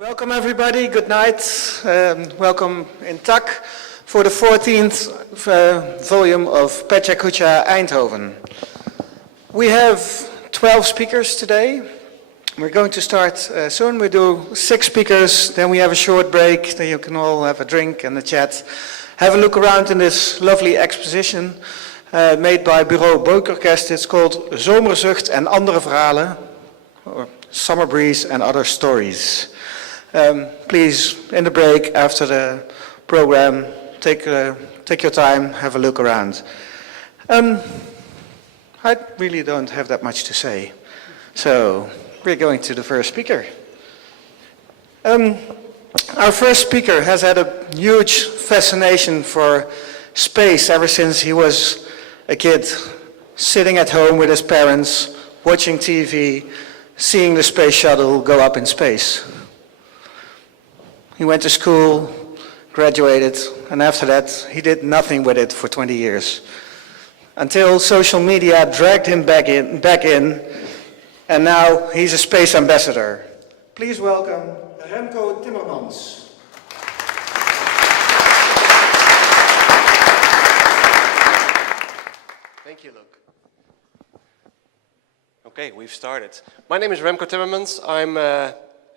Welcome everybody, good night. Welcome in Tak for the 14th volume of Pecha Kucha Eindhoven. We have 12 speakers today. We're going to start soon. We do 6 speakers, then we have a short break, then you can all have a drink and a chat. Have a look around in this lovely exposition made by Bureau Beukorkest. It's called Zomerzucht en andere verhalen, or Summer Breeze and Other Stories. Please, in the break after the program, take your time, have a look around. I really don't have that much to say, so we're going to the first speaker. Our first speaker has had a huge fascination for space ever since he was a kid, sitting at home with his parents, watching TV, seeing the space shuttle go up in space. He went to school, graduated, and after that he did nothing with it for 20 years. Until social media dragged him back in, and now he's a space ambassador. Please welcome Remco Timmermans. Thank you, Luke. Okay, we've started. My name is Remco Timmermans. I'm,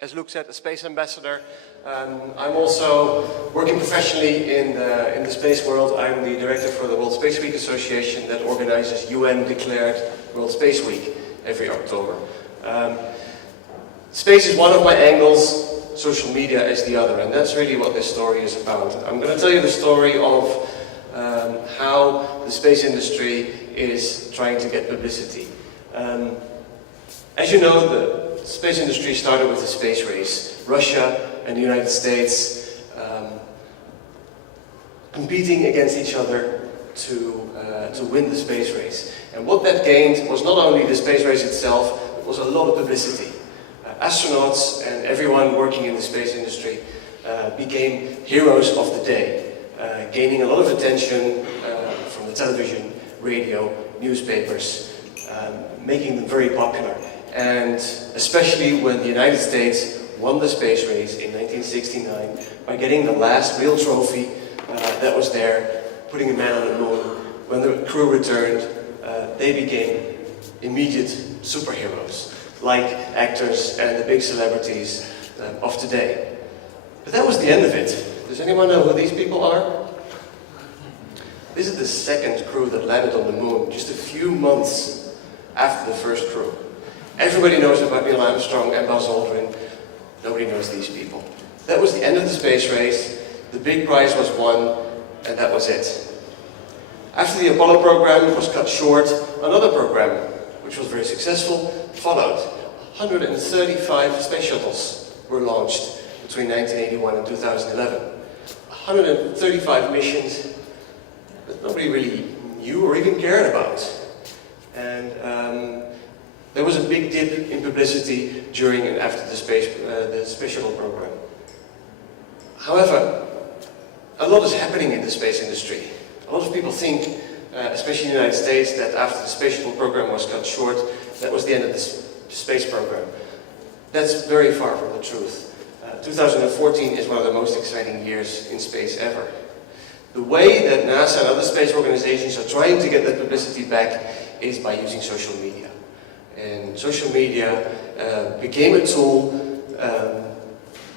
as Luke said, a space ambassador. I'm also working professionally in the space world. I'm the director for the World Space Week Association that organizes UN-declared World Space Week every October. Space is one of my angles, social media is the other, and that's really what this story is about. I'm going to tell you the story of how the space industry is trying to get publicity. As you know, the space industry started with the space race. Russia and the United States competing against each other to win the space race. And what that gained was not only the space race itself, it was a lot of publicity. Astronauts and everyone working in the space industry became heroes of the day, gaining a lot of attention from the television, radio, newspapers, making them very popular. And especially when the United States won the space race in 1969 by getting the last real trophy that was there, putting a man on the moon. When the crew returned, they became immediate superheroes, like actors and the big celebrities of today. But that was the end of it. Does anyone know who these people are? This is the second crew that landed on the moon, just a few months after the first crew. Everybody knows about Neil Armstrong and Buzz Aldrin. Nobody knows these people. That was the end of the space race. The big prize was won, and that was it. After the Apollo program was cut short, another program, which was very successful, followed. 135 space shuttles were launched between 1981 and 2011. 135 missions that nobody really knew or even cared about. And there was a big dip in publicity during and after the space shuttle program. However, a lot is happening in the space industry. A lot of people think, especially in the United States, that after the space shuttle program was cut short, that was the end of the space program. That's very far from the truth. 2014 is one of the most exciting years in space ever. The way that NASA and other space organizations are trying to get that publicity back is by using social media. And social media became a tool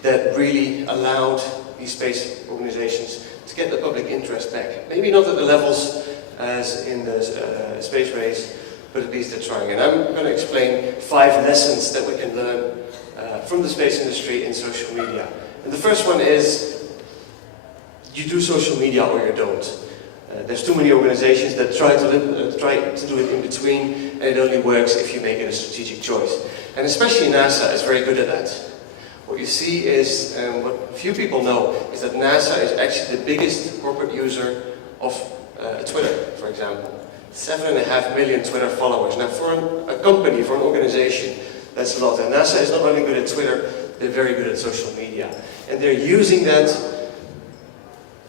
that really allowed these space organizations to get the public interest back. Maybe not at the levels as in the space race, but at least they're trying. And I'm going to explain 5 lessons that we can learn from the space industry in social media. And the first one is, you do social media or you don't. There's too many organizations that try to do it in between, and it only works if you make it a strategic choice. And especially NASA is very good at that. What you see is, and what few people know, is that NASA is actually the biggest corporate user of Twitter, for example. 7.5 million Twitter followers. Now for a company, for an organization, that's a lot. And NASA is not only good at Twitter, they're very good at social media. And they're using that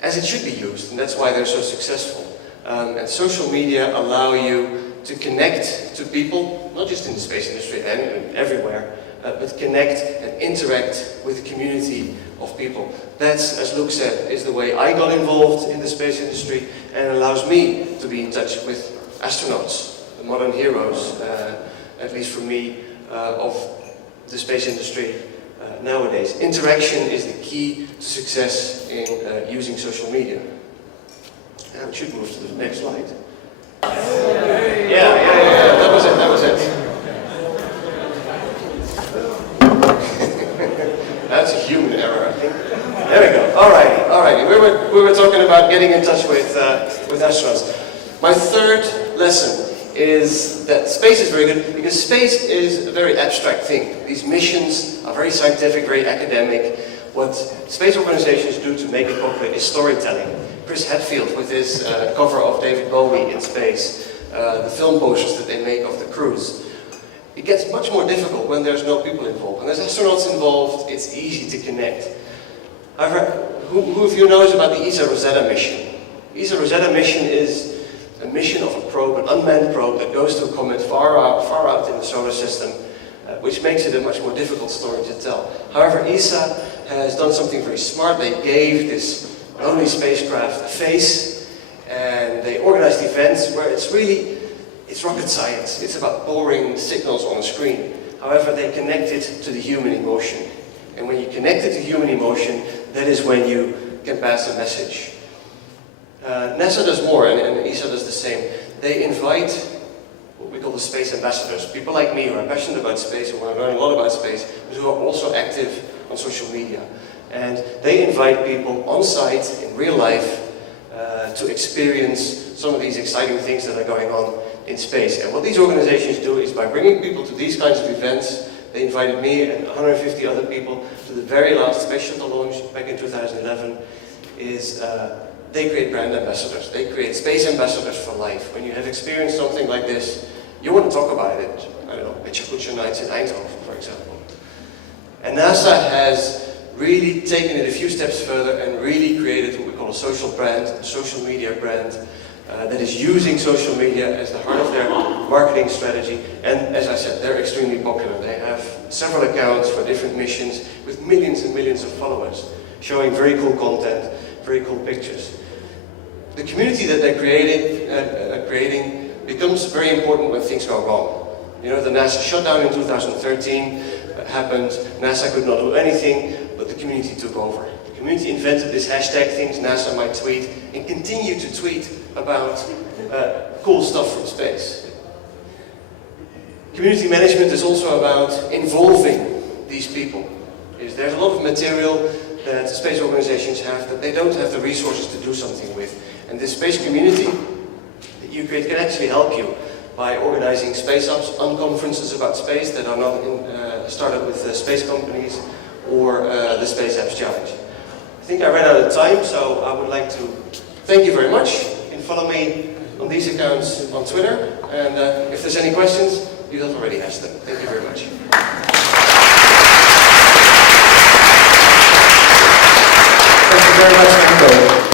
as it should be used, and that's why they're so successful. And social media allow you to connect to people, not just in the space industry and everywhere, but connect and interact with the community of people. That's, as Luke said, is the way I got involved in the space industry, and allows me to be in touch with astronauts, the modern heroes, at least for me, of the space industry nowadays. Interaction is the key to success in using social media. Now we should move to the next slide. Yeah, that was it. That's a human error, I think. There we go. Alrighty. We were talking about getting in touch with astronauts. My third lesson is that space is very good because space is a very abstract thing. These missions are very scientific, very academic. What space organizations do to make it popular is storytelling. Chris Hadfield with his cover of David Bowie in space, the film posters that they make of the cruise. It gets much more difficult when there's no people involved. When there's astronauts involved, it's easy to connect. However, who of you knows about the ESA Rosetta mission? The ESA Rosetta mission is a mission of a probe, an unmanned probe that goes to a comet far out in the solar system, which makes it a much more difficult story to tell. However, ESA has done something very smart. They gave this lonely spacecraft a face, and they organized events where it's rocket science. It's about boring signals on a screen. However, they connect it to the human emotion. And when you connect it to human emotion, that is when you can pass a message. NASA does more, and ESA does the same. They invite what we call the space ambassadors, people like me who are passionate about space and want to learn a lot about space, but who are also active on social media. And they invite people on site in real life to experience some of these exciting things that are going on in space. And what these organizations do is, by bringing people to these kinds of events, they invited me and 150 other people to the very last space shuttle launch back in 2011, they create brand ambassadors. They create space ambassadors for life. When you have experienced something like this, you want to talk about it. I don't know, Pecha Kucha nights in Eindhoven, for example. And NASA has really taken it a few steps further and really created what we call a social brand, a social media brand, that is using social media as the heart of their marketing strategy. And as I said, they're extremely popular. They have several accounts for different missions with millions and millions of followers, showing very cool content, very cool pictures. The community that they're creating becomes very important when things go wrong. You know, the NASA shutdown in 2013 happened. NASA could not do anything, but the community took over. The community invented this hashtag, things NASA might tweet, and continue to tweet about cool stuff from space. Community management is also about involving these people. There's a lot of material that space organizations have that they don't have the resources to do something with. And this space community that you create can actually help you by organizing space ups, unconferences about space that are not started with space companies or the Space Apps Challenge. I think I ran out of time, so I would like to thank you very much. You can follow me on these accounts on Twitter, and if there's any questions, you have already asked them. Thank you very much. Thank you very much, Remco.